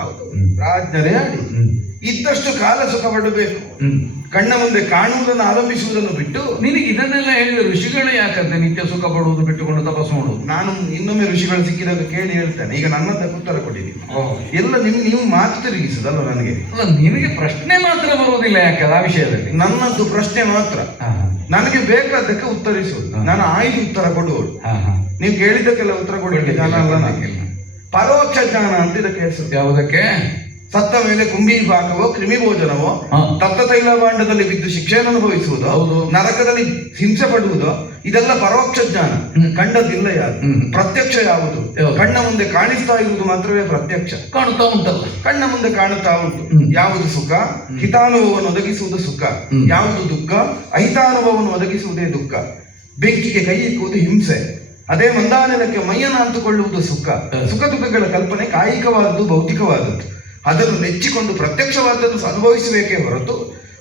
ಹೌದು, ಪ್ರಾಜ್ಞರೇ ಆಡಿ ಇದ್ದಷ್ಟು ಕಾಲ ಸುಖ ಪಡಬೇಕು. ಕಣ್ಣ ಮುಂದೆ ಕಾಣುವುದನ್ನು ಆರಂಭಿಸುವುದನ್ನು ಬಿಟ್ಟು ನಿನಗೆ ಇದನ್ನೆಲ್ಲ ಹೇಳಿದ ಋಷಿಗಳು ಯಾಕಂತೆ ನಿತ್ಯ ಸುಖ ಪಡುವುದು ಬಿಟ್ಟುಕೊಂಡು ತಪಸ್ಸು ಮಾಡುವುದು? ನಾನು ಇನ್ನೊಮ್ಮೆ ಋಷಿಗಳು ಸಿಕ್ಕಿದಾಗ ಕೇಳಿ ಹೇಳ್ತೇನೆ. ಈಗ ನನ್ನದಕ್ಕೆ ಉತ್ತರ ಕೊಟ್ಟಿದ್ದೀನಿ. ಎಲ್ಲ ನೀವು ಮಾತು ತಿರುಗಿಸುದಲ್ಲ ನನಗೆ. ಅಲ್ಲ, ನಿನಗೆ ಪ್ರಶ್ನೆ ಮಾತ್ರ ಬರುವುದಿಲ್ಲ ಯಾಕೆ ಆ ವಿಷಯದಲ್ಲಿ? ನನ್ನದು ಪ್ರಶ್ನೆ ಮಾತ್ರ, ನನಗೆ ಬೇಕಾದಕ್ಕೆ ಉತ್ತರಿಸುವುದು. ನಾನು ಆಯ್ದು ಉತ್ತರ ಕೊಡುವುದು. ನೀವು ಕೇಳಿದ್ದಕ್ಕೆಲ್ಲ ಉತ್ತರ ಕೊಡಲಿಕ್ಕೆ ಜನ ಅಲ್ಲ. ಪರೋಕ್ಷ ಜ್ಞಾನ ಅಂತ ಇದಕ್ಕೆ ಹೆಸರು. ಯಾವುದಕ್ಕೆ? ಸತ್ತ ಮೇಲೆ ಕುಂಬಿ ಪಾಕವೋ ಕ್ರಿಮಿ ಭೋಜನವೋ, ತಪ್ತ ತೈಲಭಾಂಡದಲ್ಲಿ ಬಿದ್ದು ಶಿಕ್ಷೆಯನ್ನು ಅನುಭವಿಸುವುದು, ನರಕದಲ್ಲಿ ಹಿಂಸೆ ಪಡುವುದು, ಇದೆಲ್ಲ ಪರೋಕ್ಷ ಜ್ಞಾನ. ಕಂಡದಿಲ್ಲ ಯಾರು? ಪ್ರತ್ಯಕ್ಷ ಯಾವುದು? ಕಣ್ಣ ಮುಂದೆ ಕಾಣಿಸ್ತಾ ಇರುವುದು ಮಾತ್ರವೇ ಪ್ರತ್ಯಕ್ಷ. ಕಾಣುತ್ತಾ ಉಂಟಲ್ಲ, ಕಣ್ಣ ಮುಂದೆ ಕಾಣುತ್ತಾ ಉಂಟು. ಯಾವುದು ಸುಖ? ಹಿತಾನುಭವವನ್ನು ಒದಗಿಸುವುದು ಸುಖ. ಯಾವುದು ದುಃಖ? ಅಹಿತಾನುಭವವನ್ನು ಒದಗಿಸುವುದೇ ದುಃಖ. ಬೆಂಕಿಗೆ ಕೈ ಇಕ್ಕುವುದು ಹಿಂಸೆ. ಅದೇ ಮಂದಾನಿಲಕ್ಕೆ ಮೈಯನ್ನು ಅಂತುಕೊಳ್ಳುವುದು ಸುಖ. ಸುಖ ದುಃಖಗಳ ಕಲ್ಪನೆ ಕಾಯಿಕವಾದದ್ದು, ಭೌತಿಕವಾದದ್ದು. ಅದನ್ನು ನೆಚ್ಚಿಕೊಂಡು ಪ್ರತ್ಯಕ್ಷವಾದದ್ದು ಅನುಭವಿಸಬೇಕೇ ಹೊರತು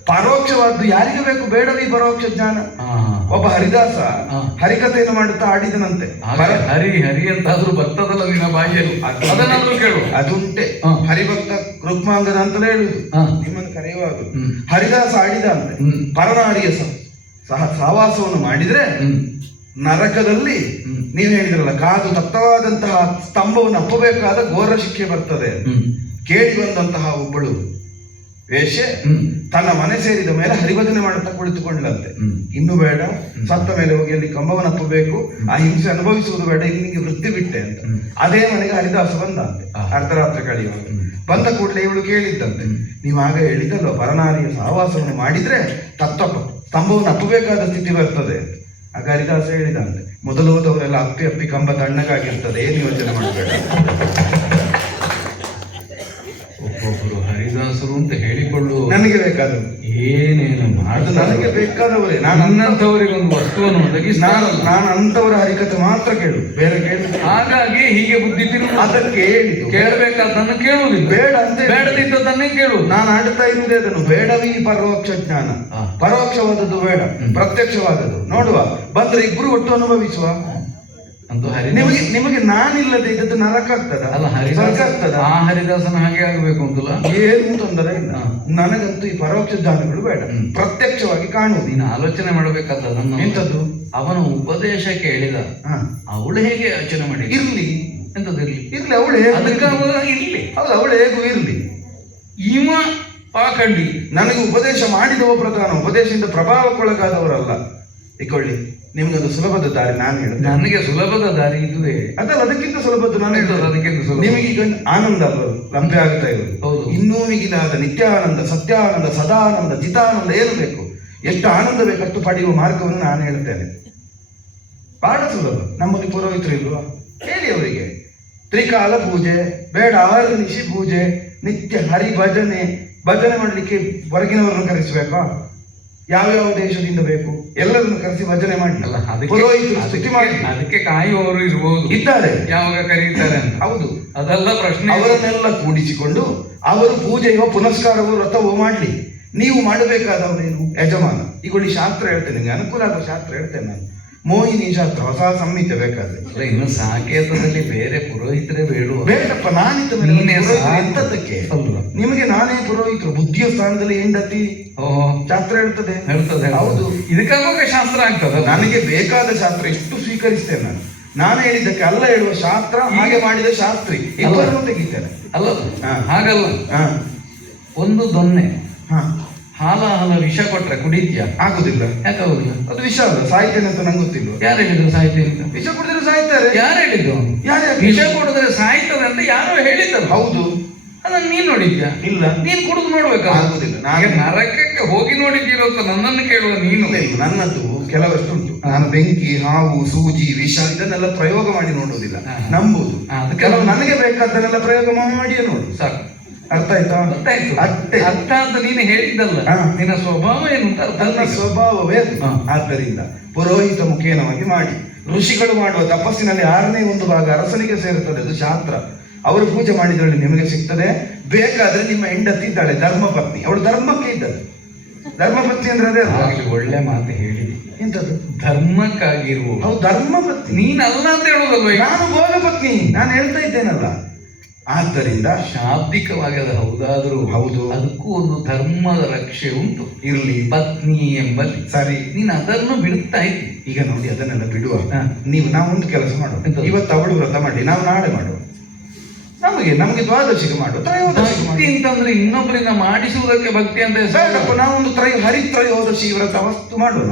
ಪರೋಕ್ಷವಾದ್ದು ಯಾರಿಗೆ ಬೇಕು? ಬೇಡವೇ ಪರೋಕ್ಷ ಜ್ಞಾನ. ಒಬ್ಬ ಹರಿದಾಸ ಹರಿಕಥೆಯನ್ನು ಮಾಡುತ್ತಾ ಆಡಿದನಂತೆ. ಹರಿ ಹರಿ ಅಂತಾದ್ರೂ ಬರ್ತದಲ್ಲ ನಿನ್ನ ಬಾಯಿಯಲ್ಲಿ, ಅದನ್ನಾದ್ರೂ ಕೇಳು. ಅದುಂಟೆ. ಹರಿಭಕ್ತ ರುಕ್ಮಾಂಗದ ಅಂತಲೇ ಹೇಳುದು, ನಿಮ್ಮನ್ನು ಕರೆಯುವಾಗ. ಹರಿದಾಸ ಆಡಿದ ಅಂತೆ, ಪರನಾರಿಯ ಸಹವಾಸವನ್ನು ಮಾಡಿದ್ರೆ ನರಕದಲ್ಲಿ ನೀವು ಹೇಳಿದ್ರಲ್ಲ, ಕಾದು ತಪ್ತವಾದಂತಹ ಸ್ತಂಭವನ್ನು ಅಪ್ಪಬೇಕಾದ ಘೋರ ಶಿಕ್ಷೆ ಬರ್ತದೆ. ಕೇಳಿ ಬಂದಂತಹ ಒಬ್ಬಳು ವೇಶ್ಯೆ ತನ್ನ ಮನೆ ಸೇರಿದ ಮೇಲೆ ಹರಿಭಜನೆ ಮಾಡುತ್ತಾ ಕುಳಿತುಕೊಂಡಂತೆ. ಇನ್ನು ಬೇಡ, ಸತ್ತ ಮೇಲೆ ಹೋಗಿ ಅಲ್ಲಿ ಕಂಬವನ್ನು ಅಪ್ಪಬೇಕು, ಆ ಹಿಂಸೆ ಅನುಭವಿಸುವುದು ಬೇಡ, ಇಲ್ಲಿಗೆ ವೃತ್ತಿ ಬಿಟ್ಟೆ ಅಂತ. ಅದೇ ಮನೆಗೆ ಹರಿದಾಸ ಬಂದ ಅಂತೆ ಅರ್ಧರಾತ್ರಿ ಕಳೆಯುವಾಗ. ಬಂದ ಕೂಡಲೇ ಇವಳು ಕೇಳಿದ್ದಂತೆ, ನೀವು ಆಗ ಹೇಳಿದಲ್ವ ಪರನಾರಿಯ ಸಹವಾಸವನ್ನು ಮಾಡಿದ್ರೆ ಸ್ತಂಭವನ್ನು ಅಪ್ಪಬೇಕಾದ ಸ್ಥಿತಿ ಬರ್ತದೆ. ಆಗ ಹರಿದಾಸ ಹೇಳಿದಂತೆ, ಮೊದಲು ಹೋದವರೆಲ್ಲ ಅಪ್ಪಿ ಅಪ್ಪಿ ಕಂಬ ತಣ್ಣಗಾಗಿರ್ತದೆ, ಏನು ಯೋಚನೆ ಮಾಡಬೇಡ. ಒಬ್ಬೊಬ್ಬರು ಹರಿದಾಸರು ಅಂತ ಹೇಳಿಕೊಳ್ಳು. ನನಗೆ ಬೇಕಾದವರು ಏನೇನು ಮಾಡುದು, ನನಗೆ ಬೇಕಾದವರೇ. ನನ್ನಂಥವರಿಗೆ ಒಂದು ವಸ್ತುವನ್ನು ಒದಗಿಸಿ ನಾನು ಅಂತವರ ಹರಿಕತೆ ಮಾತ್ರ ಕೇಳು, ಬೇರೆ ಕೇಳು. ಹಾಗಾಗಿ ಹೀಗೆ ಬುದ್ಧಿ ತಿರುಗಿ ಅದಕ್ಕೆ ಹೇಳಿದ್ದು ಕೇಳಬೇಕಾದನ್ನು ಕೇಳುವುದಿಲ್ಲ, ಬೇಡ ಅಂತ ಬೇಡದಿದ್ದದನ್ನೇ ಕೇಳು. ನಾನು ಆಡುತ್ತಾ ಇರುವುದೇ ಅದನ್ನು. ಬೇಡವೀ ಪರೋಕ್ಷ ಜ್ಞಾನ. ಪರೋಕ್ಷವಾದದ್ದು ಬೇಡ, ಪ್ರತ್ಯಕ್ಷವಾದದ್ದು ನೋಡುವ. ಬಂದ್ರೆ ಇಬ್ರು ಒಟ್ಟು ಅನುಭವಿಸುವ. ನಿಮಗೆ ನಾನಿಲ್ಲದೆ ಇದ್ದದ್ದು ನರಕ ಆಗ್ತದ? ಅಲ್ಲ, ಆಗ್ತದ. ಆ ಹರಿದಾಸನ ಹಾಗೆ ಆಗಬೇಕು ಅಂತಲ್ಲ, ಏನು ತೊಂದರೆ ಇಲ್ಲ. ನನಗಂತೂ ಈ ಪರೋಕ್ಷ ಜ್ಞಾನಗಳು ಬೇಡ, ಪ್ರತ್ಯಕ್ಷವಾಗಿ ಕಾಣುವುದು. ನೀನು ಆಲೋಚನೆ ಮಾಡಬೇಕಾದದನ್ನು. ಎಂತದ್ದು? ಅವನ ಉಪದೇಶ ಕೇಳಿದ ಅವಳು ಹೇಗೆ ಯೋಚನೆ ಮಾಡಿ ಇರ್ಲಿ, ಎಂತದಿರ್ಲಿ ಇರ್ಲಿ, ಅವಳು ಇರ್ಲಿ. ಹೌದು, ಅವಳು ಹೇಗೂ ಇರ್ಲಿ. ಇವ ಪಾಕಂಡಿ ನನಗೆ ಉಪದೇಶ ಮಾಡಿದವ ಪ್ರಧಾನ, ಉಪದೇಶದಿಂದ ಪ್ರಭಾವಕ್ಕೊಳಗಾದವರಲ್ಲ. ಇಕೊಳ್ಳಿ, ನಿಮ್ಗದು ಸುಲಭದ ದಾರಿ ನಾನು ಹೇಳುತ್ತೇನೆ. ನನಗೆ ಸುಲಭದ ದಾರಿ ಇದುವೇ ಅದಲ್ಲ, ಅದಕ್ಕಿಂತ ಸುಲಭದ್ದು ನಾನು ಹೇಳ್ತೇನೆ. ಅದಕ್ಕಿಂತ ಸುಲಭ. ನಿಮಗೀಗ ಆನಂದ ಅಲ್ಲ ಲಭ್ಯ ಆಗ್ತಾ ಇರೋದು. ಹೌದು. ಇನ್ನೂ ಮಿಗಿಲಾದ ನಿತ್ಯಾನಂದ, ಸತ್ಯಾನಂದ, ಸದಾನಂದ, ಚಿತಾನಂದ ಏನು ಬೇಕು, ಎಷ್ಟು ಆನಂದ ಬೇಕಷ್ಟು ಪಡೆಯುವ ಮಾರ್ಗವನ್ನು ನಾನು ಹೇಳ್ತೇನೆ. ಬಹಳ ಸುಲಭ. ನಮ್ಮಲ್ಲಿ ಪುರೋಹಿತರು ಇಲ್ವಾ? ಹೇಳಿ ಅವರಿಗೆ, ತ್ರಿಕಾಲ ಪೂಜೆ ಬೇಡ, ಆರ್ನಿಶಿ ಪೂಜೆ, ನಿತ್ಯ ಹರಿ ಭಜನೆ ಮಾಡಲಿಕ್ಕೆ ಹೊರಗಿನವರನ್ನು ಕರೆಸಬೇಕಾ? ಯಾವ್ಯಾವ ದೇಶದಿಂದ ಬೇಕು ಎಲ್ಲರನ್ನು ಕರೆಸಿ ಭಜನೆ ಮಾಡಲಿಲ್ಲ. ಪುರೋಹಿತರು ಸ್ತುತಿ ಮಾಡಿ ಅದಕ್ಕೆ ಕಾಯುವವರು ಇರಬಹುದು, ಇದ್ದಾರೆ, ಯಾವಾಗ ಕರೀತಾರೆ ಅಂತ. ಹೌದು, ಅದೆಲ್ಲ ಪ್ರಶ್ನೆ. ಅವರನ್ನೆಲ್ಲ ಕೂಡಿಸಿಕೊಂಡು ಅವರು ಪೂಜೆಯೋ ಪುನಸ್ಕಾರವೋ ವ್ರತವೋ ಮಾಡಲಿ. ನೀವು ಮಾಡಬೇಕಾದವರೇನು? ಯಜಮಾನ. ಈಗೊಳ್ಳಿ ಶಾಸ್ತ್ರ ಹೇಳ್ತೇನೆ, ನಿಮಗೆ ಅನುಕೂಲ ಆಗೋ ಶಾಸ್ತ್ರ ಹೇಳ್ತೇನೆ ನಾನು. ಮೋಹಿನಿ ಶಾಸ್ತ್ರ, ಹೊಸ ಸಂಹಿತೆ ಬೇಕಾದ್ರೆ. ಇನ್ನು ಸಾಕೇತದಲ್ಲಿ ಬೇರೆ ಪುರೋಹಿತರೇ ಬೇಡಪ್ಪ. ನಾನಿದ್ದ ಮೇಲೆ ಎಂತದಕ್ಕೆ? ನಿಮಗೆ ನಾನೇ ಪುರೋಹಿತರು. ಬುದ್ಧಿಯ ಸ್ಥಾನದಲ್ಲಿ ಹೆಂಡತಿ ಶಾಸ್ತ್ರ ಹೇಳ್ತದೆ. ಹೌದು, ಇದಕ್ಕಾಗ ಶಾಸ್ತ್ರ ಆಗ್ತದೆ. ನನಗೆ ಬೇಕಾದ ಶಾಸ್ತ್ರ ಎಷ್ಟು ಸ್ವೀಕರಿಸ್ತೇನೆ ನಾನು. ನಾನು ಹೇಳಿದ್ದಕ್ಕೆ ಅಲ್ಲ ಹೇಳುವ ಶಾಸ್ತ್ರ, ಹಾಗೆ ಮಾಡಿದ ಶಾಸ್ತ್ರಿ ಎಲ್ಲರನ್ನು ತೆಗಿತೇನೆ. ಅಲ್ಲ, ಹಾಗಲ್ಲ. ಒಂದು ದೊನ್ನೆ ಹಾಲ ವಿಷ ಕೊಟ್ರೆ ಕುಡಿದ್ಯಾ? ಆಗುದಿಲ್ಲ. ಯಾಕಾಗುದಿಲ್ಲ? ಅದು ವಿಷ ಅಲ್ಲ, ಸಾಯ್ತೇನೆ ಅಂತ ನಂಗೆ ಗೊತ್ತಿಲ್ಲ. ಯಾರು ಹೇಳಿದ್ರು ಸಾಯ್ತೇನೆ ಅಂತ? ವಿಷ ಕುಡಿದ್ರೆ ಸಾಯ್ತಾರೆ. ಯಾರು ಹೇಳಿದ್ರು? ವಿಷ ಕುಡಿದ್ರೆ ಸಾಯ್ತದೆ ಅಂತ ಯಾರೋ ಹೇಳಿದ್ರು. ಹೌದು, ಅದನ್ನ ನೀನ್ ನೋಡಿದ್ಯಾ? ಇಲ್ಲ. ನೀನ್ ಕುಡಿದು ನೋಡ್ಬೇಕು. ಆಗುದಿಲ್ಲ. ನರಕಕ್ಕೆ ಹೋಗಿ ನೋಡಿದ್ದೀರೋ ಅಂತ ನನ್ನನ್ನು ಕೇಳುವ ನೀನು? ನನ್ನದು ಕೆಲವಷ್ಟುಂಟು. ನಾನು ಬೆಂಕಿ, ಹಾವು, ಸೂಜಿ, ವಿಷ ಇದನ್ನೆಲ್ಲ ಪ್ರಯೋಗ ಮಾಡಿ ನೋಡುವುದಿಲ್ಲ, ನಂಬುದು. ಕೆಲವು ನನಗೆ ಬೇಕಾದ್ದನ್ನೆಲ್ಲ ಪ್ರಯೋಗ ಮಾಡಿಯೇ ನೋಡು ಸಾಕು. ಅರ್ಥ ಆಯ್ತಾ? ಅರ್ಥ ಅಂತ ನೀನು ಹೇಳಿದ್ದಲ್ಲ, ನಿನ್ನ ಸ್ವಭಾವ ಏನು ಅಂತ. ನನ್ನ ಸ್ವಭಾವವೇ ಅದು. ಆದ್ದರಿಂದ ಪುರೋಹಿತ ಮುಖೇನವಾಗಿ ಮಾಡಿ. ಋಷಿಗಳು ಮಾಡುವ ತಪಸ್ಸಿನಲ್ಲಿ 6ನೇ 1 ಭಾಗ ಅರಸನಿಗೆ ಸೇರುತ್ತದೆ. ಅದು ಶಾಸ್ತ್ರ. ಅವರು ಪೂಜೆ ಮಾಡಿದ್ರಲ್ಲಿ ನಿಮಗೆ ಸಿಗ್ತದೆ. ಬೇಕಾದ್ರೆ ನಿಮ್ಮ ಹೆಂಡತಿ ಇದ್ದಾಳೆ, ಧರ್ಮಪತ್ನಿ, ಅವಳು ಧರ್ಮಕ್ಕೆ ಇದ್ದಳು. ಧರ್ಮಪತ್ನಿ ಅಂದ್ರೆ ಅದೇ ಒಳ್ಳೆ ಮಾತು ಹೇಳಿದೆ. ಎಂತದ್ದು? ಧರ್ಮಕ್ಕಾಗಿರುವ. ಹೌದು, ಧರ್ಮಪತ್ನಿ. ನೀನಲ್ಲ ಅಂತ ಹೇಳೋದಲ್ವ? ನಾನು ಭೋಗಪತ್ನಿ. ನಾನು ಹೇಳ್ತಾ ಇದ್ದೇನಲ್ಲ, ಆದ್ದರಿಂದ ಶಾಬ್ದಿಕವಾಗಿ ಅದು ಹೌದಾದರೂ ಹೌದು, ಅದಕ್ಕೂ ಒಂದು ಧರ್ಮದ ರಕ್ಷೆ ಉಂಟು. ಇರ್ಲಿ ಪತ್ನಿ ಎಂಬಲ್ಲಿ ಸರಿ. ನೀನು ಅದನ್ನು ಬಿಡುತ್ತಾ ಇದ್ದಿ. ಈಗ ನೋಡಿ ಅದನ್ನೆಲ್ಲ ಬಿಡುವ. ನಾವು ಒಂದು ಕೆಲಸ ಮಾಡುವ. ಇವತ್ತು ಅವಳು ವ್ರತ ಮಾಡಿ ನಾವು ನಾಳೆ ಮಾಡುವ. ನಮಗೆ ದ್ವಾದಶಿಗೆ ಮಾಡು, ತ್ರಯೋದಶಿಗೆ ಭಕ್ತಿ ಅಂತಂದ್ರೆ ಇನ್ನೊಬ್ಬರಿಂದ ಮಾಡಿಸುವುದಕ್ಕೆ ಭಕ್ತಿ ಅಂತ ಬೇಡಪ್ಪ. ನಾವೊಂದು ಹರಿತ್ರಯೋದಶಿ ವ್ರತ ವಸ್ತು ಮಾಡೋಣ.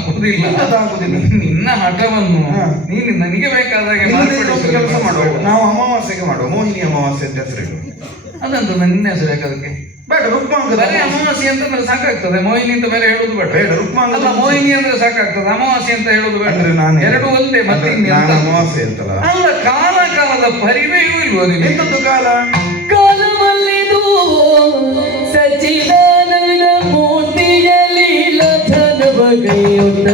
ಆಗುದಿಲ್ಲ. ನಿನ್ನ ಹಠವನ್ನು ನೀನು ನನಗೆ ಬೇಕಾದಾಗ ಕೆಲಸ ಮಾಡುವ. ನಾವು ಅಮಾವಾಸ್ಯೆಗೆ ಮಾಡುವ, ಮೋಹಿನಿ ಅಮಾವಾಸ್ಯೆ ಅಂತ ಹೆಸರಿಡುವ. ಅದಂತ ನಿನ್ನ ಹೆಸರು ಬೇಕಾದಕ್ಕೆ ಬೇಡ. ರುಕ್ಮಾಂಗ ಅಮಾವಾಸ್ಯೆ ಅಂತಂದ್ರೆ ಸಾಕಾಗ್ತದೆ. ಮೋಹಿನಿ ಅಂತ ಬೇರೆ ಹೇಳುದು ಬೇಡ. ಬೇಡ ರುಕ್ಮಾಂಗ ಅಲ್ಲ, ಮೋಹಿನಿ ಅಂದ್ರೆ ಸಾಕಾಗ್ತದೆ. ಅಮಾವಾಸ್ಯೆ ಅಂತ ಹೇಳುದು ಬೇಡ. ನಾನು ಎರಡು ಒಂದೇ. ಮತ್ತೆ ಅಮಾವಾಸ್ಯೆ ಅಂತಲ್ಲ. ಅಲ್ಲ, ಕಾಲದ ಪರಿವೆಯೂ ಇಲ್ವೋ ನಿಮಗೆ? ಎಂತದ್ದು ಕಾಲ? ಕಾಲವಲ್ಲಿದು ಸಚ್ಚಿದಾನಂದ ಮೂರ್ತಿಯಲ್ಲಿ ಲಥನ ಬಗೆಯುತ್ತ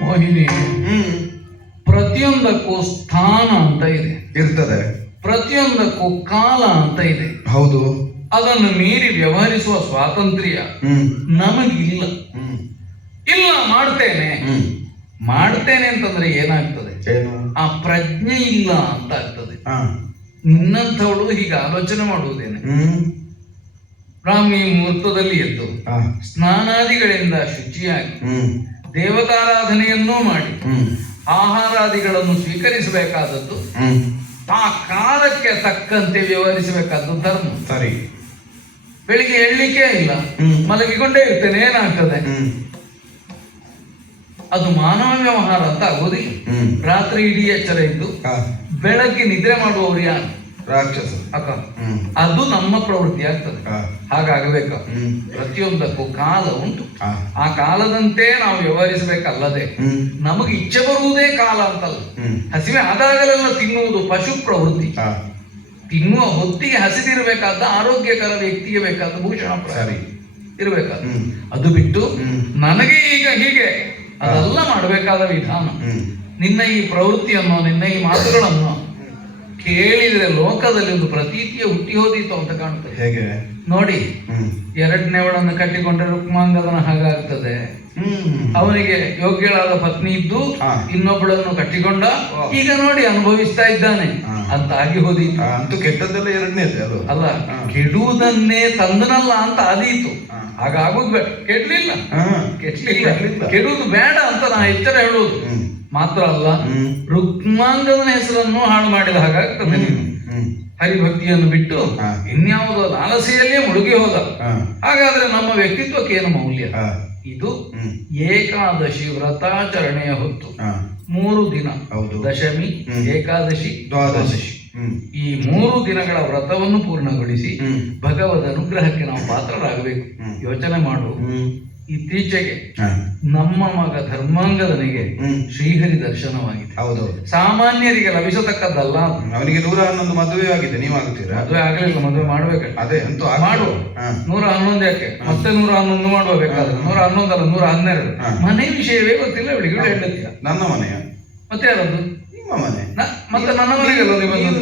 ಮೋಹಿನಿ, ಪ್ರತಿಯೊಂದಕ್ಕೂ ಸ್ಥಾನ ಅಂತ ಇದೆ, ಇರ್ತದೆ. ಪ್ರತಿಯೊಂದಕ್ಕೂ ಕಾಲ ಅಂತ ಇದೆ. ಹೌದು. ಅದನ್ನು ಮೀರಿ ವ್ಯವಹರಿಸುವ ಸ್ವಾತಂತ್ರ್ಯ ನಮಗಿಲ್ಲ. ಇಲ್ಲ, ಮಾಡ್ತೇನೆ ಅಂತಂದ್ರೆ ಏನಾಗ್ತದೆ? ಆ ಪ್ರಜ್ಞೆ ಇಲ್ಲ ಅಂತ ಆಗ್ತದೆ. ನಿನ್ನಂಥವಳು ಹೀಗೆ ಆಲೋಚನೆ ಮಾಡುವುದೇನೆ? ಬ್ರಾಹ್ಮಿ ಮುಹೂರ್ತದಲ್ಲಿ ಎದ್ದು ಸ್ನಾನಾದಿಗಳಿಂದ ಶುಚಿಯಾಗಿ ದೇವತಾರಾಧನೆಯನ್ನೂ ಮಾಡಿ ಆಹಾರಾದಿಗಳನ್ನು ಸ್ವೀಕರಿಸಬೇಕಾದದ್ದು, ಆ ಕಾಲಕ್ಕೆ ತಕ್ಕಂತೆ ವ್ಯವಹರಿಸಬೇಕಾದ್ದು ಧರ್ಮ. ಸರಿ. ಬೆಳಿಗ್ಗೆ ಎಳ್ಳಿಕೆ ಇಲ್ಲ, ಮಲಗಿಕೊಂಡೇ ಇರ್ತೇನೆ, ಏನಾಗ್ತದೆ? ಅದು ಮಾನವ ವ್ಯವಹಾರ ಅಂತ ಆಗೋದಿಲ್ಲ. ರಾತ್ರಿ ಇಡೀ ಎಚ್ಚರ ಇದ್ದು ಬೆಳಗ್ಗೆ ನಿದ್ರೆ ಮಾಡುವವರು ಯಾರು? ರಾಕ್ಷಸ ಅಕ್ಕ. ಅದು ನಮ್ಮ ಪ್ರವೃತ್ತಿ ಆಗ್ತದೆ. ಹಾಗಾಗಬೇಕ. ಪ್ರತಿಯೊಂದಕ್ಕೂ ಕಾಲ ಉಂಟು. ಆ ಕಾಲದಂತೆ ನಾವು ವ್ಯವಹರಿಸಬೇಕಲ್ಲದೆ ನಮಗೆ ಇಚ್ಛೆ ಬರುವುದೇ ಕಾಲ ಅಂತಲ್ಲ. ಹಸಿವೆ ಆದಾಗಲೆಲ್ಲ ತಿನ್ನುವುದು ಪಶು ಪ್ರವೃತ್ತಿ. ತಿನ್ನುವ ಹೊತ್ತಿಗೆ ಹಸಿದಿರಬೇಕಾದ ಆರೋಗ್ಯಕರ ವ್ಯಕ್ತಿಗೆ ಬೇಕಾದ ಭೂಷಣ ಇರಬೇಕಾದ. ಅದು ಬಿಟ್ಟು ನನಗೆ ಈಗ ಹೀಗೆ ಅದೆಲ್ಲ ಮಾಡಬೇಕಾದ ವಿಧಾನ. ನಿನ್ನ ಈ ಪ್ರವೃತ್ತಿಯನ್ನು, ನಿನ್ನ ಈ ಮಾತುಗಳನ್ನು ಕೇಳಿದ್ರೆ ಲೋಕದಲ್ಲಿ ಒಂದು ಪ್ರತೀತಿಯ ಹುಟ್ಟಿ ಹೋದೀತು ಅಂತ ಕಾಣುತ್ತದೆ. ಹೇಗೆ ನೋಡಿ, ಎರಡನೇವಳನ್ನು ಕಟ್ಟಿಕೊಂಡ್ರೆ ರುಕ್ಮಾಂಗದನ ಹಾಗಾಗ್ತದೆ. ಅವನಿಗೆ ಯೋಗ್ಯಳಾದ ಪತ್ನಿ ಇದ್ದು ಇನ್ನೊಬ್ಬಳನ್ನು ಕಟ್ಟಿಕೊಂಡ, ಈಗ ನೋಡಿ ಅನುಭವಿಸ್ತಾ ಇದ್ದಾನೆ ಅಂತ ಆಗಿ ಹೋದೀತು. ಅಂತೂ ಕೆಟ್ಟದ್ದೆಲ್ಲ ಎರಡನೇದೆ ಅದು ಅಲ್ಲ, ಕೆಡುವುದನ್ನೇ ತಂದನಲ್ಲ ಅಂತ ಆದೀತು. ಹಾಗಾಗೋದು ಬೇಡ. ಕೆಡ್ಲಿಲ್ಲ, ಕೆಡುವುದು ಬೇಡ ಅಂತ ನಾ ಎಚ್ಚರ ಹೇಳುವುದು ಮಾತ್ರ ಅಲ್ಲ, ರುಕ್ಮಾಂಗದನ ಹೆಸರನ್ನು ಹಾಳು ಮಾಡಿದ ಹಾಗಾಗ್ತದೆ. ನೀನು ಹರಿಭಕ್ತಿಯನ್ನು ಬಿಟ್ಟು ಇನ್ಯಾವುದೋ ಲಾಲಸೆಯಲ್ಲೇ ಮುಳುಗಿ ಹೋದ. ಹಾಗಾದ್ರೆ ನಮ್ಮ ವ್ಯಕ್ತಿತ್ವಕ್ಕೆ ಏನು ಮೌಲ್ಯ? ಇದು ಏಕಾದಶಿ ವ್ರತಾಚರಣೆಯ ಹೊತ್ತು 3 ದಿನ. ದಶಮಿ, ಏಕಾದಶಿ, ದ್ವಾದಶಿ. ಈ 3 ದಿನಗಳ ವ್ರತವನ್ನು ಪೂರ್ಣಗೊಳಿಸಿ ಭಗವದ್ ಅನುಗ್ರಹಕ್ಕೆ ನಾವು ಪಾತ್ರರಾಗಬೇಕು. ಯೋಚನೆ ಮಾಡು. ಇತ್ತೀಚೆಗೆ ನಮ್ಮ ಮಗ ಧರ್ಮಾಂಗದನಿಗೆ ಶ್ರೀಹರಿ ದರ್ಶನವಾಗಿದೆ. ಹೌದೌದು. ಸಾಮಾನ್ಯರಿಗೆ ಲಭಿಸತಕ್ಕದ್ದಲ್ಲ. ಅವನಿಗೆ 111 ಮದುವೆ ಆಗಿದೆ. ನೀವು ಆಗುತ್ತೀರಾ? ಮದುವೆ ಆಗಲಿಲ್ಲ, ಮದುವೆ ಮಾಡ್ಬೇಕು. ಅದೇ ಅಂತೂ ಮಾಡುವ. 111 ಯಾಕೆ ಮತ್ತೆ 111 ಮಾಡುವ ಬೇಕಾದ್ರೆ? 111 ಅಲ್ಲ, 112. ಮನೆ ವಿಷಯವೇ ಗೊತ್ತಿಲ್ಲ ಇವಳಿಗೆ. ಹೇಳುತ್ತೀಯ ನನ್ನ ಮನೆಯ ಮತ್ತೆ ಯಾರದ್ದು? ನಿಮ್ಮ ಮನೆ. ಮತ್ತೆ ನನ್ನ ಮನೆಗೆಲ್ಲ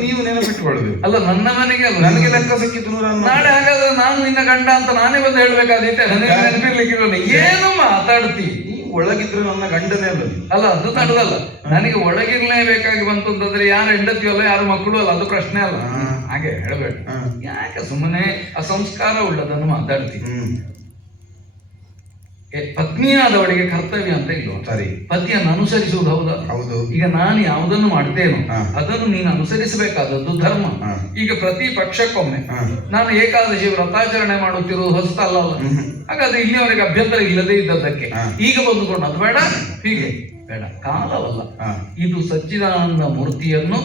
ನೀವು ನೆನಪಿಟ್ಟುಕೊಳ್ಳಬೇಕು. ಅಲ್ಲ, ನನ್ನ ಮನೆಗೆ ಅಲ್ಲ. ನನಗೆ ಲೆಕ್ಕ ಸಿಕ್ಕಿತ್ತು 111. ನಾಳೆ ಹಾಗಾದ್ರೆ ನಾನು ನಿನ್ನ ಗಂಡ ಅಂತ ನಾನೇ ಬಂದು ಹೇಳ್ಬೇಕಾದೈತೆ. ನೆನಪಿರ್ಲಿಕ್ಕೆ ಏನು ಮಾತಾಡ್ತೀವಿ? ಒಳಗಿದ್ರೆ ನನ್ನ ಗಂಡನೇ ಅಲ್ಲ. ಅಲ್ಲ ಅದು ತಡದಲ್ಲ, ನನಗೆ ಒಳಗಿರ್ಲೇಬೇಕಾಗಿ ಬಂತು ಅಂತಂದ್ರೆ ಯಾರು ಹೆಂಡತಿಯೋ ಅಲ್ಲ ಯಾರು ಮಕ್ಕಳು ಅಲ್ಲ, ಅದು ಪ್ರಶ್ನೆ ಅಲ್ಲ. ಹಾಗೆ ಹೇಳಬೇಡ, ಯಾಕೆ ಸುಮ್ಮನೆ ಅಸಂಸ್ಕಾರ ಉಳ್ಳದನ್ನು ಮಾತಾಡ್ತೀನಿ. ಪತ್ನಿಯಾದವಳಿಗೆ ಕರ್ತವ್ಯ ಅಂತ ಇಲ್ವಾ? ಸರಿ, ಪತಿಯನ್ನು ಅನುಸರಿಸುವುದು ಹೌದಾ? ಹೌದು. ಈಗ ನಾನು ಯಾವುದನ್ನು ಮಾಡ್ತೇನೋ ಅದನ್ನು ನೀನು ಅನುಸರಿಸಬೇಕಾದದ್ದು ಧರ್ಮ. ಈಗ ಪ್ರತಿ ಪಕ್ಷಕ್ಕೊಮ್ಮೆ ನಾನು ಏಕಾದಶಿ ವ್ರತಾಚರಣೆ ಮಾಡುತ್ತಿರುವುದು ಹೊಸತಲ್ಲ. ಹಾಗಾದ್ರೆ ಇಲ್ಲಿಯವರೆಗೆ ಅಭ್ಯಂತರ ಇಲ್ಲದೆ ಇದ್ದದ್ದಕ್ಕೆ ಈಗ ಬಂದುಕೊಂಡು ಅದು ಬೇಡ ಹೀಗೆ ಬೇಡ, ಕಾಲವಲ್ಲ ಇದು. ಸಚ್ಚಿದಾನಂದ ಮೂರ್ತಿಯನ್ನು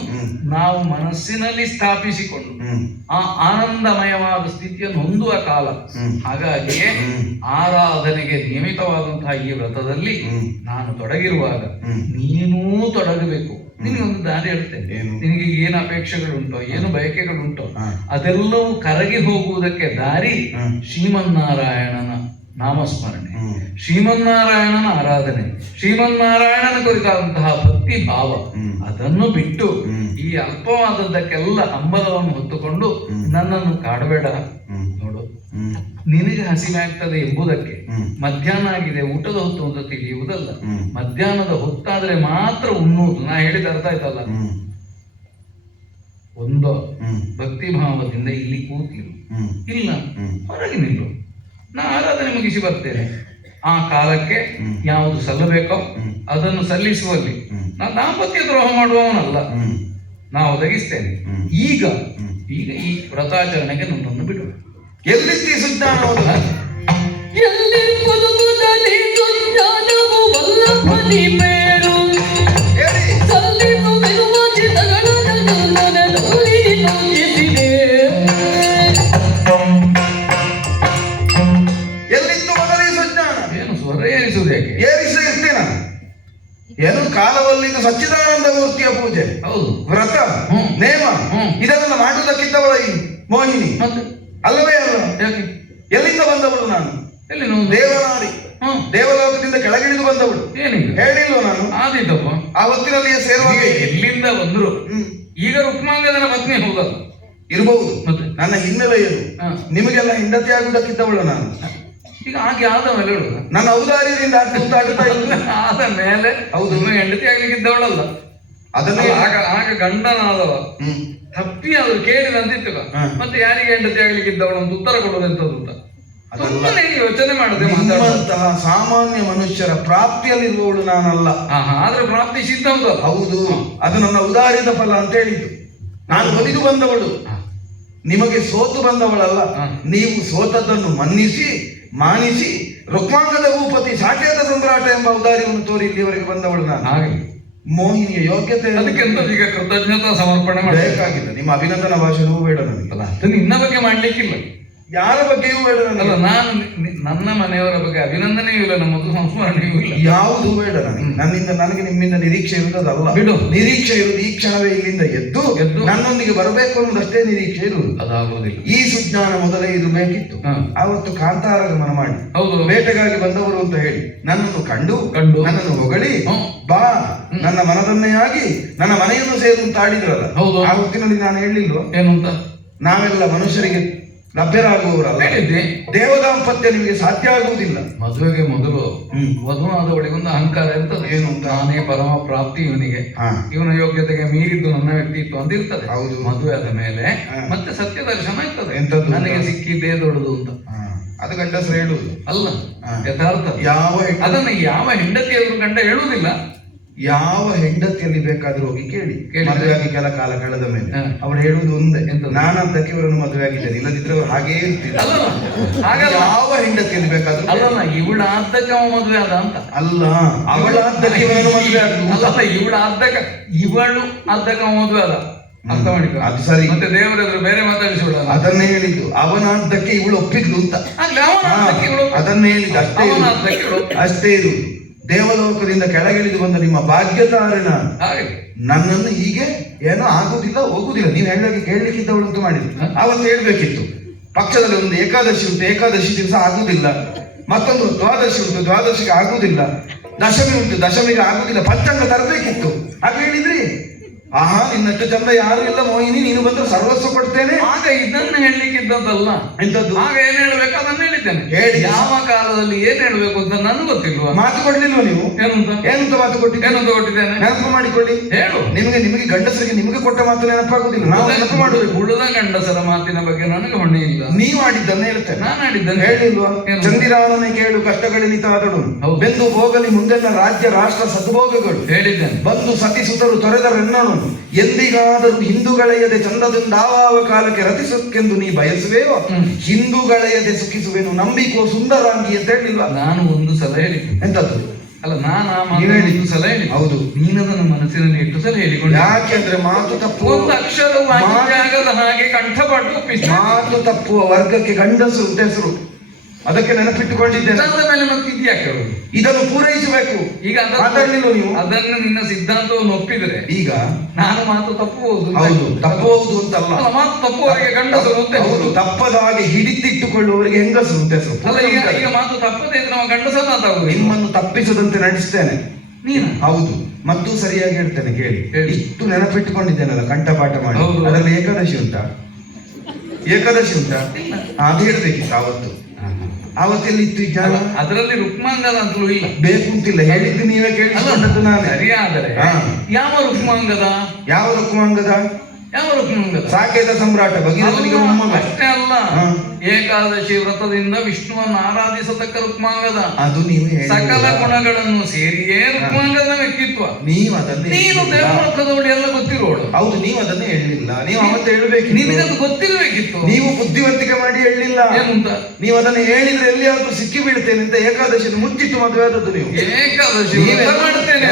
ನಾವು ಮನಸ್ಸಿನಲ್ಲಿ ಸ್ಥಾಪಿಸಿಕೊಂಡು ಆ ಆನಂದಮಯವಾದ ಸ್ಥಿತಿಯನ್ನು ಹೊಂದುವ ಕಾಲ. ಹಾಗಾಗಿಯೇ ಆರಾಧನೆಗೆ ನಿಯಮಿತವಾದಂತಹ ಈ ವ್ರತದಲ್ಲಿ ನಾನು ತೊಡಗಿರುವಾಗ ನೀನೂ ತೊಡಗಬೇಕು. ನಿನಗೆ ಒಂದು ದಾರಿ ಹೇಳ್ತೇನೆ. ನಿನಗೆ ಏನು ಅಪೇಕ್ಷೆಗಳುಂಟೋ, ಏನು ಬಯಕೆಗಳುಂಟೋ ಅದೆಲ್ಲವೂ ಕರಗಿ ಹೋಗುವುದಕ್ಕೆ ದಾರಿ ಶ್ರೀಮನ್ನಾರಾಯಣನ ನಾಮಸ್ಮರಣೆ, ಶ್ರೀಮನ್ನಾರಾಯಣನ ಆರಾಧನೆ, ಶ್ರೀಮನ್ನಾರಾಯಣನ ಕುರಿತಾದಂತಹ ಭಕ್ತಿ ಭಾವ. ಅದನ್ನು ಬಿಟ್ಟು ಈ ಅಲ್ಪವಾದದ್ದಕ್ಕೆಲ್ಲ ಹಂಬಲವನ್ನು ಹೊತ್ತುಕೊಂಡು ನನ್ನನ್ನು ಕಾಡಬೇಡ. ನೋಡು, ನಿನಗೆ ಹಸಿವಾಗ್ತದೆ ಎಂಬುದಕ್ಕೆ ಮಧ್ಯಾಹ್ನ ಆಗಿದೆ ಊಟದ ಹೊತ್ತು ಅಂತ ತಿಳಿಯುವುದಲ್ಲ. ಮಧ್ಯಾಹ್ನದ ಹೊತ್ತಾದ್ರೆ ಮಾತ್ರ ಉಣ್ಣುವುದು. ನಾ ಹೇಳಿದ ಅರ್ಥ ಆಯ್ತಲ್ಲ? ಒಂದು ಭಕ್ತಿ ಭಾವದಿಂದ ಇಲ್ಲಿ ಕೂತಿರು, ಇಲ್ಲ ಹೊರಗೆ ನಿಲ್ಲು. ನಾ ಆರಾಧನೆ ಮುಗಿಸಿ ಬರ್ತೇನೆ. ಆ ಕಾಲಕ್ಕೆ ಯಾವುದು ಸಲ್ಲಬೇಕೋ ಅದನ್ನು ಸಲ್ಲಿಸುವಲ್ಲಿ ನಾನು ದಾಂಪತ್ಯ ದ್ರೋಹ ಮಾಡುವವನಲ್ಲ, ನಾ ಒದಗಿಸ್ತೇನೆ. ಈಗ ಈಗ ಈ ವ್ರತಾಚರಣೆಗೆ ನನ್ನನ್ನು ಬಿಡು. ಎಲ್ಲಿತ್ತಿ ಸುಜ್ಞಾನ? ಎಲ್ಲಿ ಬದುಕುದಲ್ಲಿ ಸುಜ್ಞಾನವು ವಲ್ಲಭನಿ ಮೇರು ಸಲ್ಲಿಸು ವಿರುವಚಿತಗಳನ್ನು ನನದಲ್ಲಿ ನೋಯಿಸಿದೆ. ಎಲ್ಲಿತ್ತು ಮೊದಲೇ ಸುಜ್ಞಾನ? ಏನು ಸ್ವರ ಏರಿಸುವುದು ಹೇಗೆ? ಏರಿಸಿರ್ತೀನ ಏನು ಕಾಲವಲ್ಲಿನ ಸಚ್ಚಿದಾನಂದ ಮೂರ್ತಿಯ ಪೂಜೆ, ಹೌದು, ವ್ರತ, ನೇಮ ಇದನ್ನೆಲ್ಲ ಮಾಡುವುದಕ್ಕಿದ್ದವಳ ಈ ಮೋಹಿನಿ ಅಲ್ಲವೇ ಅಲ್ಲ? ಯಾಕೆ? ಎಲ್ಲಿಂದ ಬಂದವಳು ನಾನು? ಎಲ್ಲಿ ನಾವು ದೇವನಾರಿ, ದೇವಲೋಕದಿಂದ ಕೆಳಗಿಳಿದು ಬಂದವಳು. ಏನಿಲ್ಲ ಹೇಳಿಲ್ವ ನಾನು? ಆದಿದ್ದಪ್ಪ, ಆ ಹೊತ್ತಿನಲ್ಲಿಯೇ ಸೇರುವಾಗ ಎಲ್ಲಿಂದ ಬಂದ್ರು? ಈಗ ರುಕ್ಮಾಂಗದನ ಪತ್ನಿ ಹೋಗಲ್ಲ ಇರಬಹುದು. ಮತ್ತೆ ನನ್ನ ಹಿನ್ನೆಲೆ ಏನು? ನಿಮಗೆಲ್ಲ ಹೆಂಡತಿ ಆಗುವುದಕ್ಕಿದ್ದವಳು ನಾನು. ಈಗ ಹಾಗೆ ಆದ ಮೇಲೆ ಹೇಳುದ? ನನ್ನ ಔದಾರ್ಯದಿಂದ ಸುತ್ತಾಡುತ್ತಾ ಇದ್ದು ಆದ ಮೇಲೆ ಹೌದು, ಹೆಂಡತಿ ಆಗ್ಲಿಕ್ಕಿದ್ದವಳಲ್ಲ. ಅದನ್ನೇ ಆಗ ಗಂಡನಾದವ ತಪ್ಪಿ ಅದು ಕೇಳಿದಂತಿತ್ತು. ಮತ್ತೆ ಯಾರಿಗೆ ಹೆಂಡತಿ ಆಗ್ಲಿಕ್ಕಿದ್ದವಳು ಅಂತ ಉತ್ತರ ಕೊಡೋದೆಂತದ್ದು ಅಂತ ಸುಮ್ಮನೆ ಯೋಚನೆ ಮಾಡದೆ ನಿಮ್ಮಂತಹ ಸಾಮಾನ್ಯ ಮನುಷ್ಯರ ಪ್ರಾಪ್ತಿಯಲ್ಲಿರುವವಳು ನಾನಲ್ಲ. ಆದ್ರೆ ಪ್ರಾಪ್ತಿ ಸಿದ್ಧ ಹೌದು, ಅದು ನನ್ನ ಔದಾರ್ಯದ ಫಲ ಅಂತ ಹೇಳಿದ್ದು. ನಾನು ಒಲಿದು ಬಂದವಳು, ನಿಮಗೆ ಸೋತು ಬಂದವಳಲ್ಲ. ನೀವು ಸೋತದ್ದನ್ನು ಮನ್ನಿಸಿ ಮಾನಿಸಿ ರುಕ್ಮಾಂಗದ ಭೂಪತಿ ಸಾಕೇತ ಸಂಭ್ರಾಟ ಎಂಬ ಔದಾರ್ಯವನ್ನು ತೋರಿ ಇಲ್ಲಿವರೆಗೆ ಬಂದವಳು ನಾನು. ಹಾಗೆ ಮೋಹಿನಿಯ ಯೋಗ್ಯತೆ ಅದಕ್ಕೆಂತ ಈಗ ಕೃತಜ್ಞತಾ ಸಮರ್ಪಣೆ ಮಾಡಬೇಕಾಗಿಲ್ಲ. ನಿಮ್ಮ ಅಭಿನಂದನಾ ಭಾಷಣವೂ ಬೇಡ ನನಗೆ. ಅದು ನಿನ್ನ ಬಗ್ಗೆ ಮಾಡ್ಲಿಕ್ಕಿಲ್ಲ, ಯಾರ ಬಗ್ಗೆಯೂ ಬೇಡ ನನಗೆ. ನಾನು ನನ್ನ ಮನೆಯವರ ಬಗ್ಗೆ ಅಭಿನಂದನೆಯೂ ಇಲ್ಲ, ನಮ್ಮದು ಸಂಸ್ಮರಣೆಯೂ ಇಲ್ಲ, ಯಾವುದೂ ಬೇಡ ನನಗೆ. ನನ್ನಿಂದ ನನಗೆ ನಿಮ್ಮಿಂದ ನಿರೀಕ್ಷೆ ಇರುವುದಲ್ಲ. ಬಿಡು, ನಿರೀಕ್ಷೆ ಇರುವುದು ಈ ಕ್ಷಣವೇ ಇಲ್ಲಿಂದ ಎದ್ದು ನನ್ನೊಂದಿಗೆ ಬರಬೇಕು ಅನ್ನೋದಷ್ಟೇ ನಿರೀಕ್ಷೆ ಇರುವುದು. ಅದಾಗುವುದಿಲ್ಲ. ಈ ಸುಜ್ಞಾನ ಮೊದಲೇ ಇರಬೇಕಿತ್ತು. ಆವತ್ತು ಕಾಂತಾರ ಗಮನ ಮಾಡಿ ಹೌದು ಬೇಟೆಗಾಗಿ ಬಂದವರು ಅಂತ ಹೇಳಿ ನನ್ನನ್ನು ಕಂಡು ನನ್ನನ್ನು ಹೊಗಳಿ ಬಾ ನನ್ನ ಮನದನ್ನೇ ಆಗಿ ನನ್ನ ಮನೆಯನ್ನು ಸೇರು ಅಂತ ಆಡಿದ್ರಲ್ಲ. ಆ ಹೊತ್ತಿನಲ್ಲಿ ನಾನು ಹೇಳಿಲ್ವ ಏನು ಅಂತ? ನಾವೆಲ್ಲ ಮನುಷ್ಯರಿಗೆ ಲಭ್ಯರಾಗುವವರಲ್ಲ. ದೇವದಾಂಪತ್ಯ ನಿಮಗೆ ಸಾಧ್ಯ ಆಗುವುದಿಲ್ಲ. ಮದುವೆಗೆ ಮೊದಲು ವಧುವಾದವಳಿಗೊಂದು ಅಹಂಕಾರ ಇರ್ತದೆ. ಏನು ಅಂತ? ನಾನೇ ಪರಮ ಪ್ರಾಪ್ತಿ ಇವನಿಗೆ, ಇವನ ಯೋಗ್ಯತೆಗೆ ಮೀರಿದ್ದು ನನ್ನ ವ್ಯಕ್ತಿತ್ವ ಅಂತ ಇರ್ತದೆ. ಹೌದು. ಮದುವೆ ಆದ ಮೇಲೆ ಮತ್ತೆ ಸತ್ಯ ದರ್ಶನ ಇರ್ತದೆ. ಎಂತದ್ದು? ನನಗೆ ಸಿಕ್ಕಿದ್ದೇ ದೊಡ್ಡದು ಅಂತ. ಅದು ಗಂಡಸರು ಹೇಳುವುದು ಅಲ್ಲ, ಯಥಾರ್ಥ. ಅದನ್ನ ಯಾವ ಹೆಂಡತಿಯವರು ಗಂಡ ಹೇಳುವುದಿಲ್ಲ. ಯಾವ ಹೆಂಡತಿಯಲ್ಲಿ ಬೇಕಾದ್ರೂ ಹೋಗಿ ಕೇಳಿ. ಮದುವೆಯಾಗಿ ಕೆಲ ಕಾಲ ಕಳೆದ ಮೇಲೆ ಅವ್ರು ಹೇಳುವುದು ಒಂದೇ, ನಾನದ್ದಕ್ಕೆ ಇವರನ್ನು ಮದುವೆ ಆಗಿದ್ದೇನೆ, ಇಲ್ಲದಿದ್ರೆ ಅವ್ರು ಹಾಗೇ ಇರ್ತಿದ್ರು. ಯಾವ ಹೆಂಡತಿಯಲ್ಲಿ ಬೇಕಾದ್ರೂ ಅಲ್ಲಲ್ಲ, ಇವಳ ಆದ್ದಕ್ಕೆ ಅವ ಮದುವೆ ಆದ ಅಂತ ಅಲ್ಲ, ಅವಳ ಆದ್ದಕ್ಕೆ ಇವರನ್ನು ಮದುವೆ ಆದ ಅಲ್ಲಲ್ಲ, ಇವಳ ಆದ್ದಕ್ಕೆ ಇವಳು ಆದ್ದಕ್ಕೆ ಅವ ಮದುವೆ ಆದ. ಅರ್ಥ ಮಾಡಿಕ? ಅದು ಸರಿ. ಮತ್ತೆ ದೇವರಾದ್ರು ಬೇರೆ ಮಾತಾಡಿಸಿಬಿಡ. ಅದನ್ನೇ ಹೇಳಿದ್ದು, ಅವನಾದ್ದಕ್ಕೆ ಇವಳು ಒಪ್ಪಿದ್ಲು ಅಂತ. ಅದನ್ನೇ ಹೇಳಿದ್ದು, ಅಷ್ಟೇ ಇರುವುದು. ದೇವಲೋಕದಿಂದ ಕೆಳಗಿಳಿದು ಬಂದ ನಿಮ್ಮ ಭಾಗ್ಯತಾರಣ ನನ್ನನ್ನು ಹೀಗೆ ಏನೋ ಆಗುದಿಲ್ಲ ಹೋಗುದಿಲ್ಲ ನೀವು ಹೇಳಲಿಕ್ಕೆ ಕೇಳಲಿಕ್ಕಿದ್ದವಳು ಅಂತ ಮಾಡಿದ್ರು. ಅವತ್ತು ಹೇಳ್ಬೇಕಿತ್ತು, ಪಕ್ಷದಲ್ಲಿ ಒಂದು ಏಕಾದಶಿ ಉಂಟು, ಏಕಾದಶಿ ದಿವಸ ಆಗುದಿಲ್ಲ, ಮತ್ತೊಂದು ದ್ವಾದಶಿ ಉಂಟು, ದ್ವಾದಶಿಗೆ ಆಗುದಿಲ್ಲ, ದಶಮಿ ಉಂಟು, ದಶಮಿಗೆ ಆಗುದಿಲ್ಲ, ಪಂಚಾಂಗ ತರಬೇಕಿತ್ತು. ಹಾಗೆ ಹೇಳಿದ್ರಿ. ಆಹಾ ನಿನ್ನಷ್ಟು ಚಂದ ಯಾರು ಇಲ್ಲ ಮೋಹಿನಿ, ನೀನು ಬಂದ್ರೆ ಸರ್ವಸ್ವ ಕೊಡ್ತೇನೆ. ಆಗ ಇದನ್ನ ಹೇಳಲಿಕ್ಕಿದ್ದದ್ದಲ್ಲ. ಎಂತದ್ದು? ಆಗ ಏನ್ ಹೇಳ್ಬೇಕು ಅದನ್ನ ಹೇಳಿದ್ದೇನೆ. ಹೇಳಿ. ಯಾವ ಕಾಲದಲ್ಲಿ ಏನ್ ಹೇಳ್ಬೇಕು ಅಂತ ನನಗೆ ಗೊತ್ತಿಲ್ವಾ? ಮಾತು ಕೊಡ್ಲಿಲ್ವ ನೀವು? ಏನಂತ ಮಾತು ಕೊಟ್ಟಿದ್ದೇನೆ? ನೆನಪು ಮಾಡಿಕೊಳ್ಳಿ. ಹೇಳು. ನಿಮಗೆ ಗಂಡಸರಿಗೆ ನಿಮಗೆ ಕೊಟ್ಟ ಮಾತು ನೆನಪಾಗುದಿಲ್ಲ. ನಾವು ನೆನಪು ಮಾಡುದು. ಉಳಿದ ಗಂಡಸರ ಮಾತಿನ ಬಗ್ಗೆ ನನಗೆ ಹೊಣೆ ಇಲ್ಲ. ನೀವು ಆಡಿದ್ದನ್ನ ಹೇಳ್ತೇನೆ. ನಾನು ಆಡಿದ್ದನ್ನು ಹೇಳಿಲ್ವಾ? ಚಂದಿರಾವನೇ ಕೇಳು ಕಷ್ಟಗಳೆನಿತಾದಡು ಬೆಂದು ಹೋಗಲಿ ಮುಂದೆಲ್ಲ ರಾಜ್ಯ ರಾಷ್ಟ್ರ ಸದ್ಭೋಗಗಳು ಹೇಳಿದ್ದೇನೆ. ಬಂದು ಸತಿಸುತ್ತರು ತೊರೆದರೆನ್ನೋನು ಎಂದಿಗಾದರೂ ಹಿಂದೂಗಳೆಯದೆ ಚಂದದಿಂದಾವ ಕಾಲಕ್ಕೆ ರತಿಸುಕ್ಕೆಂದು ನೀ ಬಯಸುವೆಯೋ ಹಿಂದೂಗಳೆಯದೆ ಸುಖಿಸುವೆನು ನಂಬಿಕೋ ಸುಂದರಾಂಗಿ ಅಂತ ಹೇಳಿಲ್ವಾ? ನಾನು ಒಂದು ಸಲ ಹೇಳಿದ್ದೆ. ಎಂತದ್ದು? ಅಲ್ಲ ನಾನು ಆ ಮಾತು ಒಂದು ಸಲ ಹೇಳಿ. ಹೌದು. ನೀನದನ್ನು ಮನಸ್ಸಿನಲ್ಲಿ 8 ಸಲ ಹೇಳಿಕೊಂಡು. ಯಾಕೆಂದ್ರೆ ಮಾತು ತಪ್ಪು. ಒಂದು ಅಕ್ಷರವಾಗದ ಹಾಗೆ ಕಂಠಪಟ್ಟು ಮಾತು ತಪ್ಪುವ ವರ್ಗಕ್ಕೆ ಗಂಡಸರು ಅಂತ ಹೆಸರು. ಅದಕ್ಕೆ ನೆನಪಿಟ್ಟುಕೊಂಡಿದ್ದೇನೆ. ಮೇಲೆ ಮತ್ತೆ ಇದ್ಯಾಕೆ ಇದನ್ನು ಪೂರೈಸಬೇಕು. ಈಗ ಮಾತಾಡ್ಲಿಲ್ಲ ನೀವು. ಅದನ್ನು ನಿನ್ನ ಸಿದ್ಧಾಂತವನ್ನು ಒಪ್ಪಿದ್ರೆ ಈಗ ನಾನು ಮಾತು ತಪ್ಪುವುದು. ಹೌದು, ತಪ್ಪುವುದು ಅಂತಲ್ಲ. ಮಾತು ತಪ್ಪುವವರಿಗೆ ಗಂಡಸರು ಅಂತ. ಹೌದು, ತಪ್ಪದ ಹಾಗೆ ಹಿಡಿದಿಟ್ಟುಕೊಳ್ಳುವವರಿಗೆ ಹೆಂಗಸರು ಅಂತ ಹೆಸರು. ಅಲ್ಲ ಈಗ ಮಾತು ತಪ್ಪದೆ ಇದ್ರೆ ನಾವು ಗಂಡಸರು ಮಾತಾಡುದು. ನಿಮ್ಮನ್ನು ತಪ್ಪಿಸದಂತೆ ನಡೆಸ್ತೇನೆ ನೀನು. ಹೌದು, ಮತ್ತು ಸರಿಯಾಗಿ ಹೇಳ್ತೇನೆ ಕೇಳಿ. ಇಷ್ಟು ನೆನಪಿಟ್ಟುಕೊಂಡಿದ್ದೇನಲ್ಲ ಕಂಠಪಾಠ ಮಾಡಿ. ಅದರಲ್ಲಿ ಏಕಾದಶಿ ಉಂಟಾ? ಏಕಾದಶಿ ಉಂಟಾ? ಅದು ಹೇಳ್ಬೇಕಿತ್ತು ಅವತ್ತು. ಅವತ್ತೆಲ್ಲಿತ್ತು ಜನ? ಅದರಲ್ಲಿ ರುಕ್ಮಾಂಗದ ಅಂತಲೂ ಇಲ್ಲ. ಬೇಕು ಅಂತಿಲ್ಲ, ಹೇಳಿದ್ದು ನೀವೇ ಕೇಳಿಕೊಂಡದ್ದು ನಾನು. ಸರಿಯಾದರೆ ಯಾವ ರುಕ್ಮಾಂಗದ? ಯಾವ ರುಕ್ಮಾಂಗದ? ಯಾವ ರುಕ್ಮಾಂಗದ? ಸಾಕೇತ ಸಮ್ರಾಟ ಭಗೀರಥನಿಗೆ ಮೊಮ್ಮಗ. ಅಷ್ಟೇ ಅಲ್ಲ, ಏಕಾದಶಿ ವ್ರತದಿಂದ ವಿಷ್ಣುವನ್ನು ಆರಾಧಿಸತಕ್ಕ ರುಕ್ಮಾಂಗದ. ಅದು ನೀವು ಸಕಲ ಗುಣಗಳನ್ನು ಸೇರಿಯೇ ರುಕ್ಮಾಂಗದ ವ್ಯಕ್ತಿತ್ವ. ನೀವು ಅದನ್ನೇ ನೀನು ದೇವರಥದವಳು ಎಲ್ಲ ಗೊತ್ತಿರೋಳು. ಹೌದು, ನೀವು ಅದನ್ನೇ ಹೇಳಲಿಲ್ಲ. ನೀವು ಅವತ್ತು ಹೇಳ್ಬೇಕು. ನಿನಗದು ಗೊತ್ತಿರ್ಬೇಕಿತ್ತು. ನೀವು ಬುದ್ಧಿವಂತಿಕೆ ಮಾಡಿ ಹೇಳಲಿಲ್ಲ. ಏನಂತ? ನೀವು ಅದನ್ನು ಹೇಳಿದ್ರೆ ಎಲ್ಲಿಯಾದ್ರೂ ಸಿಕ್ಕಿ ಬೀಳ್ತೇನೆ ಅಂತ ಏಕಾದಶಿ ಮುಚ್ಚಿಟ್ಟು ಮದುವೆ ಆದದ್ದು ನೀವು. ಏಕಾದಶಿ ಮಾಡ್ತೇನೆ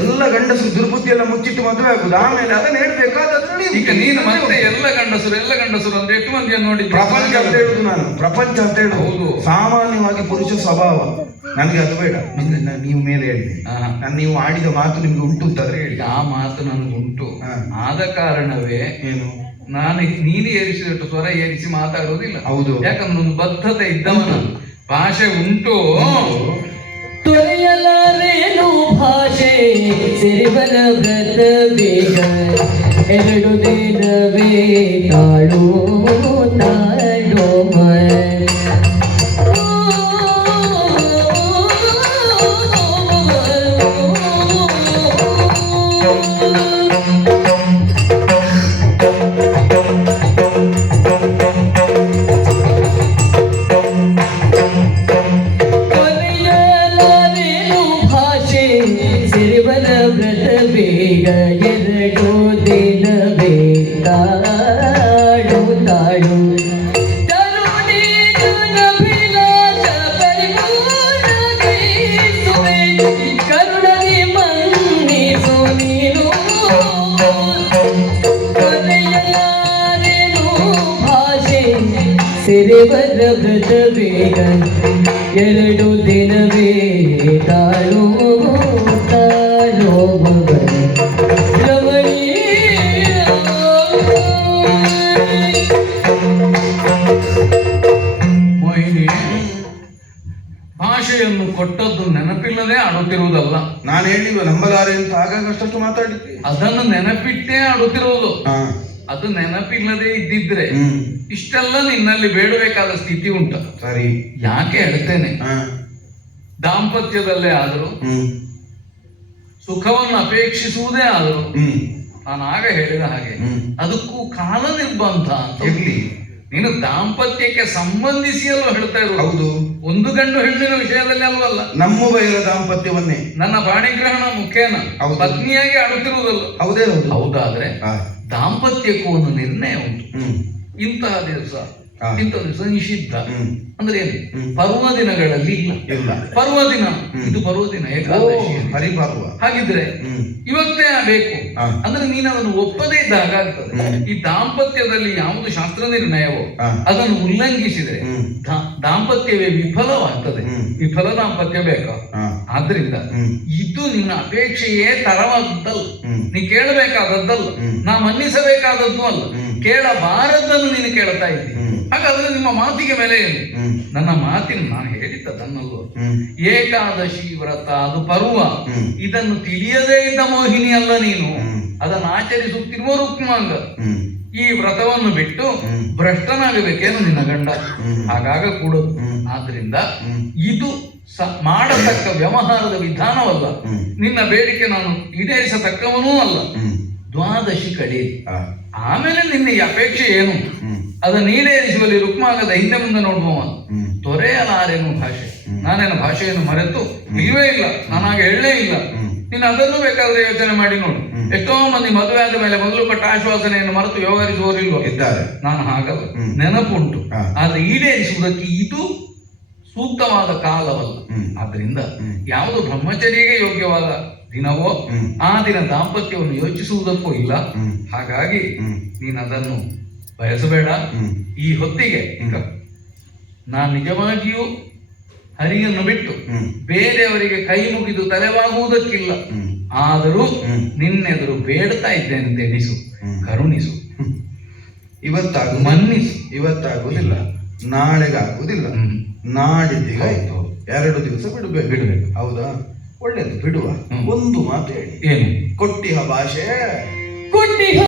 ಎಲ್ಲ ಗಂಡಸರು ದುರ್ಬುದ್ಧಿ ಎಲ್ಲ ಮುಚ್ಚಿಟ್ಟು ಮದುವೆ ಆಗುದು. ಆಮೇಲೆ ಅದನ್ನ ಹೇಳ್ಬೇಕಾದ್ರೆ ಈಗ ನೀನು ಮತ್ತೆ ಎಲ್ಲ ಗಂಡಸರು ಅಂದ್ರೆ 8 ಮಂದಿಯನ್ನು ನೋಡಿ. ಪ್ರಪಂಚ ಅಂತ ಹೇಳುದು ನಾನು. ಪ್ರಪಂಚ ಅಂತ ಹೇಳುದು ಹೌದು. ಸಾಮಾನ್ಯವಾಗಿ ಪುರುಷ ಸ್ವಭಾವ. ನನಗೆ ಅದು ಬೇಡ. ನೀವು ಮೇಲೆ ಹೇಳಿ. ನಾನು ನೀವು ಆಡಿದ ಮಾತು ನಿಮ್ಗೆ ಉಂಟು ಅಂತಾದ್ರೆ ಹೇಳಿ. ಆ ಮಾತು ನನಗುಂಟು. ಆದ ಕಾರಣವೇ ಏನು ನಾನು ನೀನು ಏರಿಸಿದಷ್ಟು ಸ್ವರ ಏರಿಸಿ ಮಾತಾಡುವುದಿಲ್ಲ. ಹೌದು, ಯಾಕಂದ್ರೆ ಒಂದು ಬದ್ಧತೆ ಇದ್ದವನ ಭಾಷೆ ಉಂಟು. ತೊರೆಯಲಾರೇನು ಭಾಷೆ ಸಿರಿವರ ವ್ರತ ಬೇಗ 2 ದಿನವೇ ತಾಳು ತಾಳೋ ಸಿರಿವರ ವ್ರತ ಬೇಗ 2 ದಿನವೇ ತಾಳೋ ತಾಳೋ ಮೋಹಿನಿ, ಭಾಷೆಯನ್ನು ಕೊಟ್ಟದ್ದು ನೆನಪಿಲ್ಲದೆ ಆಡುತ್ತಿರುವುದಲ್ಲ. ನಾನು ಹೇಳಿವ ನಂಬಲಾರೆ ಅಂತ ಆಗಾಗಷ್ಟು ಮಾತಾಡಿದ್ದೆ. ಅದನ್ನು ನೆನಪಿಟ್ಟೇ ಆಡುತ್ತಿರುವುದು. ಅದು ನೆನಪಿಲ್ಲದೆ ಇದ್ದಿದ್ರೆ ಇಷ್ಟೆಲ್ಲ ನಿನ್ನಲ್ಲಿ ಬೇಡಬೇಕಾದ ಸ್ಥಿತಿ ಉಂಟ. ಸರಿ, ಯಾಕೆ ಹೇಳ್ತೇನೆ, ದಾಂಪತ್ಯದಲ್ಲೇ ಆದರೂ ಸುಖವನ್ನು ಅಪೇಕ್ಷಿಸುವುದೇ ಆದರೂ ನಾನು ಆಗ ಹೇಳಿದ ಹಾಗೆ ಅದಕ್ಕೂ ಕಾಲ ನಿರ್ಬಂಧ ಅಂತ ಇರ್ಲಿ. ನೀನು ದಾಂಪತ್ಯಕ್ಕೆ ಸಂಬಂಧಿಸಿಯಲ್ಲೂ ಹೇಳ್ತಾ ಇರೋದು. ಹೌದು, ಒಂದು ಗಂಡು ಹೆಣ್ಣಿನ ವಿಷಯದಲ್ಲಿ ಅಲ್ವಲ್ಲ. ನಮ್ಮ ಬಯಲ ದಾಂಪತ್ಯವನ್ನೇ ನನ್ನ ಪಾಣಿಗ್ರಹಣ ಮುಖೇನ ಪತ್ನಿಯಾಗಿ ಆಡುತ್ತಿರುವುದಲ್ಲ. ಹೌದೇ ಹೌದು. ಹೌದಾದ್ರೆ ದಾಂಪತ್ಯಕ್ಕೂ ಒಂದು ನಿರ್ಣಯ ಉಂಟು. ಇಂತಹ ದಿವಸ ಇಂಥ ದಿವಸ ನಿಷಿದ್ಧ ಅಂದ್ರೆ ಏನು? ಪರ್ವದಿನಗಳಲ್ಲಿ ಇಲ್ಲ. ಪರ್ವದಿನ ಇದು ಪರ್ವದಿನ ಏಕಾದಶಿ ಹರಿಪರ್ವ. ಹಾಗಿದ್ರೆ ಇವತ್ತೇ ಬೇಕು ಅಂದ್ರೆ ನೀನು ಅದನ್ನು ಒಪ್ಪದೇ ಇದ್ದಾಗ ಆಗ್ತದೆ. ಈ ದಾಂಪತ್ಯದಲ್ಲಿ ಯಾವುದು ಶಾಸ್ತ್ರ ನಿರ್ಣಯವೋ ಅದನ್ನು ಉಲ್ಲಂಘಿಸಿದ್ರೆ ದಾಂಪತ್ಯವೇ ವಿಫಲವಾಗ್ತದೆ. ವಿಫಲ ದಾಂಪತ್ಯ ಬೇಕು. ಆದ್ರಿಂದ ಇದು ನಿನ್ನ ಅಪೇಕ್ಷೆಯೇ ತರವಾದದ್ದಲ್ಲ, ನೀ ಕೇಳಬೇಕಾದದ್ದಲ್ಲ, ನಾ ಮನ್ನಿಸಬೇಕಾದದ್ದು ಅಲ್ಲ, ಕೇಳಬಾರದನ್ನು ನೀನು ಕೇಳ್ತಾ ಇದ್ದೀನಿ. ಹಾಗಾದ್ರೆ ನಿಮ್ಮ ಮಾತಿಗೆ ಬೆಲೆ ಏನು? ಹ್ಮ್. ನನ್ನ ಮಾತಿನ ನಾನು ಹೇಳಿದ್ದದನ್ನಲ್ವ. ಹ್ಮ್. ಏಕಾದಶಿ ವ್ರತ ಅದು ಪರ್ವ. ಹ್ಮ್. ಇದನ್ನು ತಿಳಿಯದೇ ಇದ್ದ ಮೋಹಿನಿ ಅಲ್ಲ ನೀನು, ಹ್ಮ್. ಅದನ್ನು ಆಚರಿಸುತ್ತಿರುವ ರುಕ್ಮಾಂಗ. ಹ್ಮ್. ಈ ವ್ರತವನ್ನು ಬಿಟ್ಟು ಭ್ರಷ್ಟನಾಗಬೇಕೇನು ನಿನ್ನ ಗಂಡ? ಹಾಗಾಗ ಕೂಡದು. ಆದ್ರಿಂದ ಇದು ಮಾಡತಕ್ಕ ವ್ಯವಹಾರದ ವಿಧಾನವಲ್ಲ. ನಿನ್ನ ಬೇಡಿಕೆ ನಾನು ಈಡೇರಿಸತಕ್ಕವನೂ ಅಲ್ಲ. ದ್ವಾದಶಿ ಕಡೆ ಆಮೇಲೆ ನಿನ್ನ ಈ ಅಪೇಕ್ಷೆ ಏನು ಅದನ್ನು ಈಡೇರಿಸುವಲ್ಲಿ ರುಕ್ಮಾಂಗದ ಹಿಂದೆ ಮುಂದೆ ನೋಡುವ ತೊರೆಯಲಾರೇನು ಭಾಷೆ. ನಾನೇನು ಭಾಷೆಯನ್ನು ಮರೆತು ಇಲ್ಲವೇ ಇಲ್ಲ, ನಾನಾಗ ಹೇಳಲೇ ಇಲ್ಲ. ನೀನು ಅದನ್ನು ಬೇಕಾದ್ರೆ ಯೋಚನೆ ಮಾಡಿ ನೋಡು. ಎಷ್ಟೋ ಮಂದಿ ಮದುವೆ ಆದ ಮೇಲೆ ಮೊದಲು ಕೊಟ್ಟ ಆಶ್ವಾಸನೆಯನ್ನು ಮರೆತು ವ್ಯವಹರಿಸುವವರಿಲ್ವ ಇದ್ದಾರೆ. ನಾನು ಹಾಗಲ್ಲ, ನೆನಪುಂಟು. ಆದ್ರೆ ಈಡೇರಿಸುವುದಕ್ಕೆ ಇದು ಸೂಕ್ತವಾದ ಕಾಲವಲ್ಲ. ಆದ್ರಿಂದ ಯಾವುದು ಬ್ರಹ್ಮಚರ್ಯಗೆ ಯೋಗ್ಯವಾದ ದಿನವೋ ಆ ದಿನ ದಾಂಪತ್ಯವನ್ನು ಯೋಚಿಸುವುದಕ್ಕೂ ಇಲ್ಲ. ಹಾಗಾಗಿ ನೀನು ಅದನ್ನು ಬಯಸಬೇಡ. ಈ ಹೊತ್ತಿಗೆ ನಾನು ನಿಜವಾಗಿಯೂ ಹರಿಯನ್ನು ಬಿಟ್ಟು ಬೇರೆಯವರಿಗೆ ಕೈ ಮುಗಿದು ತಲೆವಾಗುವುದಕ್ಕಿಲ್ಲ. ಆದರೂ ನಿನ್ನೆದುರು ಬೇಡ್ತಾ ಇದ್ದೇನೆ ಅಂತ ಎಣಿಸು, ಕರುಣಿಸು. ಮನ್ನಿಸು. ಇವತ್ತಾಗುವುದಿಲ್ಲ, ನಾಳೆಗಾಗುವುದಿಲ್ಲ, ನಾಡಿದ್ದಿಗೆ ಆಯ್ತು. 2 ದಿವಸ ಬಿಡಬೇಕು. ಹೌದಾ? ಒಳ್ಳೇದು, ಬಿಡುವ. ಒಂದು ಮಾತು ಹೇಳಿ. ಏನು? ಕೊಟ್ಟಿಹ ಭಾಷೆ ಕೊಟ್ಟಿಹ